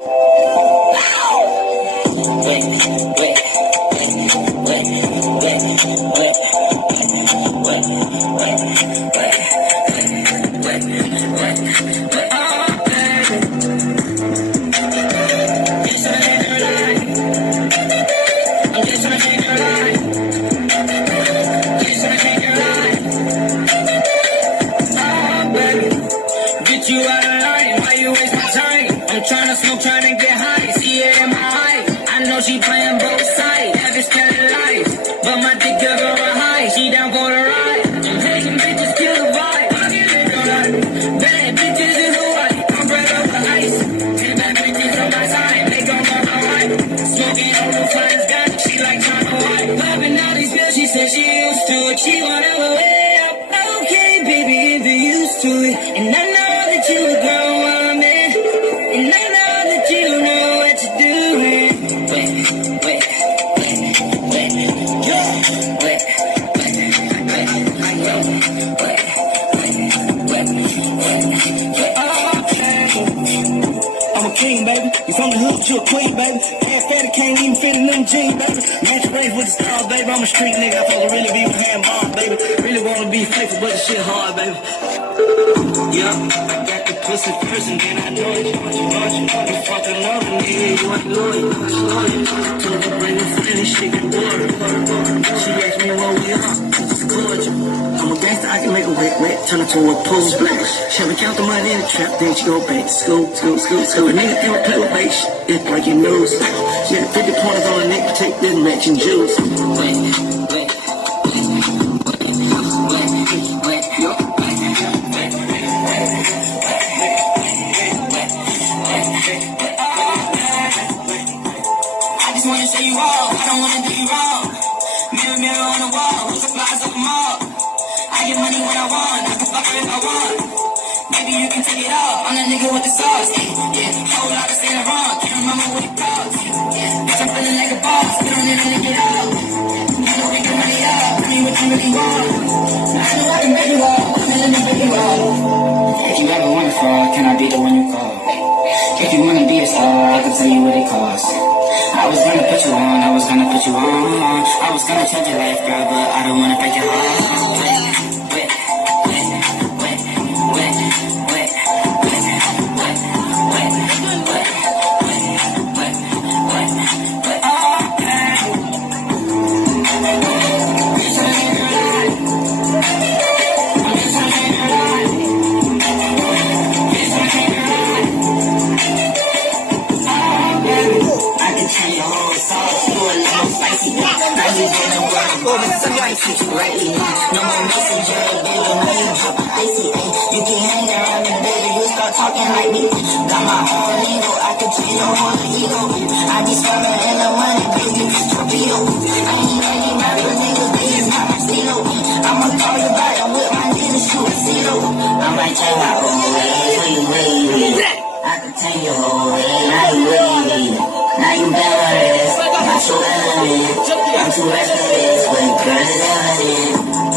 Get you out of line, why you waste my time? I'm tryna smoke, tryna get high, see it in my eye. I know she playing both sides, have this kind of life. But my dick give her a high, she down for the ride. I'm taking bitches, kill the vibe, I get it on her. Bad bitches in Hawaii, I'm bread over ice. 10 bad bitches on my side, they gon' go my right. Smoking on the flyers, got it, she like China White. Popping all these pills, she said she used to it, she wanna go way up. Okay, baby, if you're used to it, and I know that you a grown woman, and I know that you know what you're doing. I'm a king, baby. You from the hood, you a queen, baby. Can't fatty, can't even fit in them jeans, baby. Match race with the stars, baby. I'm a street nigga. I'm supposed to really be with handball, baby. Really wanna be faithful, but the shit hard, baby. Yeah, I got the pussy first and then I know it. You fuck another nigga, you ain't loyal. Told her bring a friend and she can water. She asked me what we are, it's cordial. I'm a gangster, I can make a wet, turn her to a pool splash. Shall we count the money in the trap, then she go back to school. A nigga can't play with base, it's breaking news. Yeah, 50 points on the neck, take this matching juice. I just wanna show you all, I don't wanna do you wrong. Mirror, mirror on the wall, who's the flies of them all? I get money when I want, I can fuck her if I want. Maybe you can take it off, I'm the nigga with the sauce. Yeah, whole lot of saying it wrong, can't remember what it costs. Yeah, bitch, I'm feeling like a boss, get on in and get out. You know we get money up, tell me what you really want. I know I can make you up, I'm in the baby roll. If you ever wanna fall, can I be the one you call? If you wanna be a star, I can tell you what it costs. I was gonna put you on, I was gonna put you on. I was gonna change your life, girl, but I don't wanna break your heart. Rightly, no more messenger, baby, when you drop icy, you can hang around me, baby, you start talking like me. Got my own lingo, I can change your whole ego. I be swimming in the money, baby, torpedo. I ain't any rapper, nigga, this is not my stilo. I'ma call you back, I'm with my niggas, shoot a zero. I might tell my old way, I can take your whole way, now you ready. Now you better, not so elegant. I'm too restless, but girl is evident.